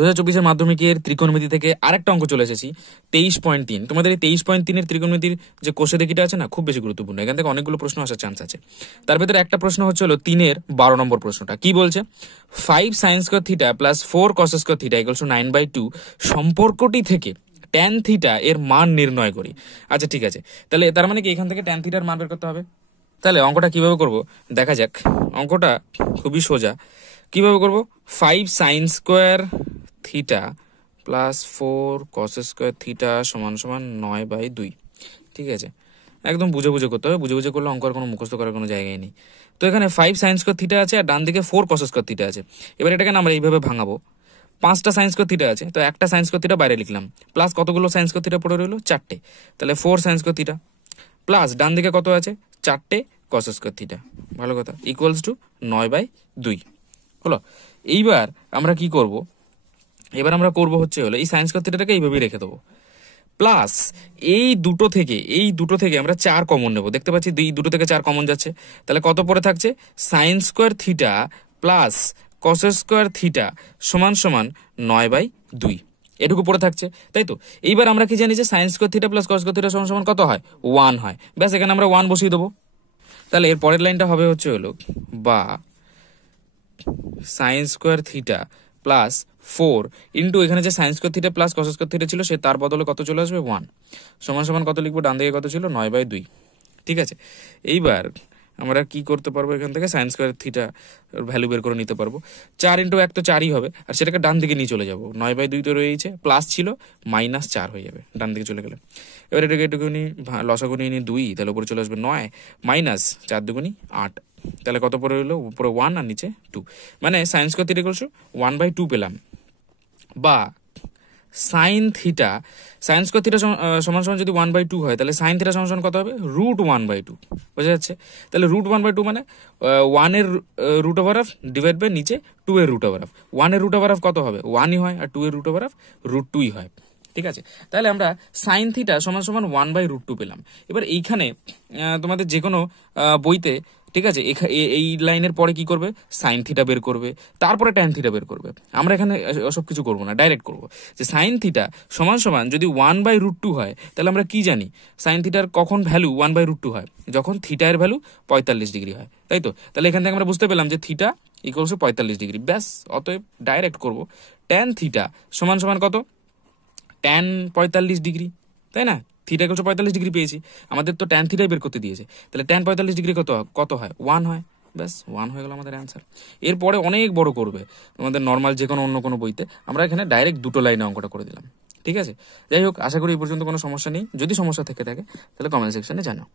2024 মাধ্যমিকের ত্রিকোণমিতি থেকে আরেকটা অঙ্ক চলে এসেছি 23.3। তোমাদের এই 23.3 ত্রিকোণমিতির যে কোষে দেখিটা আছে না, খুব বেশি গুরুত্বপূর্ণ। এখান থেকে অনেকগুলো প্রশ্ন আসার চান্স আছে। তার ভিতরে একটা প্রশ্ন হচ্ছে হলো 3-12 নম্বর প্রশ্নটা। কি বলছে? 5 sin square theta plus 4 cos square theta equals to 9/2 সম্পর্কটি থেকে tan থিটা এর মান নির্ণয় করি। আচ্ছা ঠিক আছে, তাহলে তার মানে কি এখান থেকে tan থিটার মান বের করতে হবে। তাহলে অঙ্কটা কিভাবে করব দেখা যাক। অঙ্কটা খুবই সোজা। কিভাবে করব? 5 sin square theta plus 4 cos square theta সমান সমান 9/2। ঠিক আছে, একদম বুঝে বুঝে করতে হবে। বুঝে বুঝে করলে অঙ্ক আর কোনো মুখস্থ করার কোনো জায়গায় নেই। তো এখানে 5 sin square থিটা আছে আর ডান দিকে 4 cos square থিটা আছে। এবার এটাকে আমরা এইভাবে ভাঙাবো। 5টা sin square থিটা আছে, তো একটা sin square থিটা বাইরে লিখলাম, প্লাস কতগুলো sin square থিটা পড়ে রইলো? 4টে। তাহলে 4 sin square থিটা প্লাস ডান দিকে কত আছে? 4টে cos square থিটা। ভালো কথা, ইকুয়ালস টু 9/2 হলো। এইবার আমরা কি করব? এবার আমরা করব হচ্ছে হলো এই sin square থিটাটাকে এইভাবেই রেখে দেবো, প্লাস এই দুটো থেকে আমরা 4 কমন নেব। দেখতে পাচ্ছি এই দুটো থেকে 4 কমন যাচ্ছে, তাহলে কত পড়ে থাকছে? sin square theta plus cos square theta সমান সমান 9/2 এটুকু পড়ে থাকছে, তাই তো? এইবার আমরা কি জানি যে sin square theta plus cos square theta সমান সমান কত হয়? 1 হয়। ব্যাস, এখানে আমরা 1 বসিয়ে দেবো। তাহলে এর পরের লাইনটা হবে হচ্ছে হলো বা sin square theta plus 4 into এখানে যে sin square theta plus cos square theta ছিল সে তার বদলে কত চলে আসবে? 1 সমান সমান কত লিখবো? ডান দিকে কত ছিল? 9/2। ঠিক আছে, এইবার আমরা কি করতে পারবো? এখান থেকে sin square থিটা ভ্যালু বের করে নিতে পারবো। 4 ইন্টু 1 তো 4ই হবে, আর সেটাকে ডান দিকে নিয়ে চলে যাবো। 9/2 তো রয়েছে, প্লাস ছিল -4 হয়ে যাবে ডান দিকে চলে গেলে। এবার এটাকে একটুখানি লসাগু নিয়ে নিই 2, তাহলে উপরে চলে আসবে 9 মাইনাস 4 দুগুণি 8। তাহলে কত পরে রইলো? উপরে 1 আর নিচে 2, মানে sin square theta equals to 1/2 পেলাম। বা sin theta, sin square theta সমান সমান যদি 1/2 হয়, তাহলে sin থিটা সমান সমান কত হবে? √1/2। বোঝা যাচ্ছে? তাহলে √1/2 মানে 1 এর root over of divide by নিচে 2 এর রুট ওভার অফ। 1 এর রুট ওভার অফ কত হবে? 1ই হয়, আর 2 এর রুট ওভার অফ √2ই হয়। ঠিক আছে, তাহলে আমরা sin থিটা সমান সমান 1/√2 পেলাম। এবার এইখানে তোমাদের যে কোনো বইতে, ঠিক আছে, এই লাইনের পরে কি করবে? sin থিটা বের করবে, তারপরে tan থিটা বের করবে। আমরা এখানে ওসব কিছু করবো না, ডাইরেক্ট করবো যে sin থিটা সমান সমান যদি 1/√2 হয়, তাহলে আমরা কি জানি sin থিটার কখন ভ্যালু 1/√2 হয়? যখন থিটা এর ভ্যালু 45 ডিগ্রি হয়, তাই তো? তাহলে এখান থেকে আমরা বুঝতে পেলাম যে থিটা ইকুয়ালস টু 45 ডিগ্রি। ব্যাস, অতএব ডাইরেক্ট করবো tan থিটা সমান সমান কত? tan 45 ডিগ্রি, তাই না? থিটা ইকুয়ালস টু 45 ডিগ্রি পেয়েছি, আমাদের তো tan থিটাই বের করতে দিয়েছে। তাহলে tan 45 ডিগ্রি কত হয়? 1 হয়। ব্যাস, 1 হয়ে গেল আমাদের অ্যান্সার। এরপরে অনেক বড় করবে তোমাদের নর্মাল যে কোনো অন্য কোনো বইতে, আমরা এখানে ডাইরেক্ট দুটো লাইনে অঙ্কটা করে দিলাম। ঠিক আছে, যাই হোক, আশা করি এই পর্যন্ত কোনো সমস্যা নেই। যদি সমস্যা থেকে থাকে তাহলে কমেন্ট সেকশনে জানাও।